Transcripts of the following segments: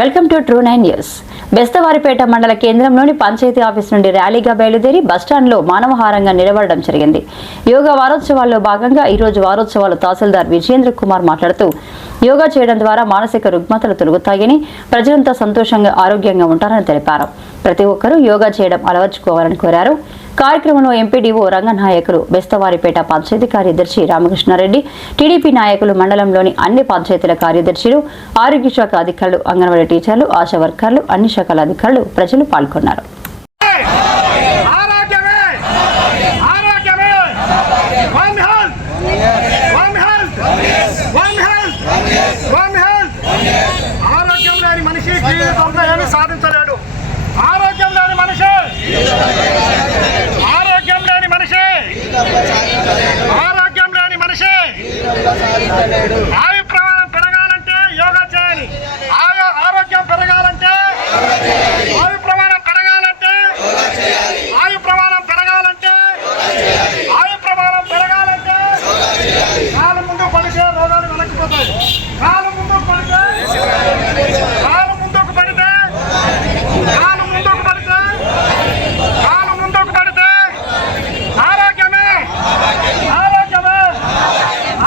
Welcome to true 9 news. Bestavaripeta మండల కేంద్రంలోని panchayat office నుండి ర్యాలీగా బయలుదేరి బస్టాండ్లో మానవహారంగా నిలబడడం జరిగింది. యోగా వారోత్సవాల్లో భాగంగా ఈరోజు వారోత్సవాలు తహసీల్దార్ విజయేంద్ర కుమార్ మాట్లాడుతూ యోగా చేయడం ద్వారా మానసిక రుగ్మతలు తొలగుతాయని, ప్రజలంతా సంతోషంగా ఆరోగ్యంగా ఉంటారని తెలిపారు. ప్రతి ఒక్కరూ యోగా చేయడం అలవర్చుకోవాలని కోరారు. కార్యక్రమంలో ఎంపీడీఓ రంగనాయకులు, బెస్తవారిపేట పంచాయతీ కార్యదర్శి రామకృష్ణారెడ్డి, టీడీపీ నాయకులు, మండలంలోని అన్ని పంచాయతీల కార్యదర్శులు, ఆరోగ్య శాఖ అధికారులు, అంగన్వాడీ టీచర్లు, ఆశా వర్కర్లు, అన్ని శాఖల అధికారులు, ప్రజలు పాల్గొన్నారు. ఆయు ప్రమాణం పెరగాలంటే యోగా చేయాలి. ఆరోగ్యం పెరగాలంటే ఆయు ప్రమాణం పెరగాలంటే ఆయు ప్రమాణం పెరగాలంటే ఆయు ప్రమాణం పెరగాలంటే కాలు ముందుకు పడితే రోగాలు వెనక్కిపోతాయి. కాలు ముందుకు పడితే కాలు ముందుకు పడితే కాలు ముందుకు పడితే కాలు ముందుకు పడితే ఆరోగ్యమే ఆరోగ్యమే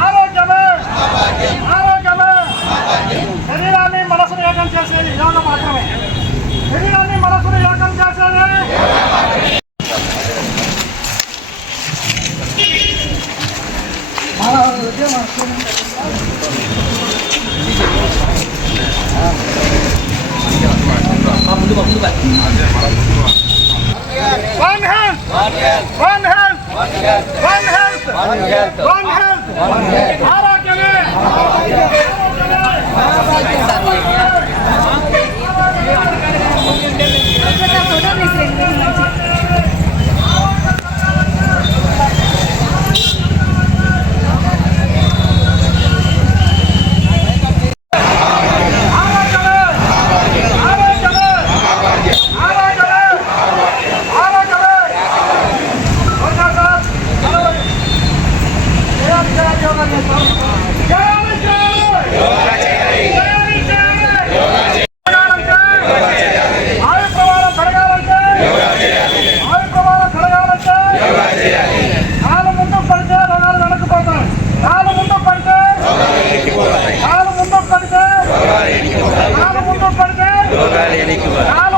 ఆరోగ్యమే ఆరోగ్యమే. శరీరాన్ని మనసును ఏకం చేసేది యోగం మాత్రమే. శరీరాన్ని మనసును ఏకం చేసేది One health, one health, one health, one health. ఆరోగ్యమే రోగాలు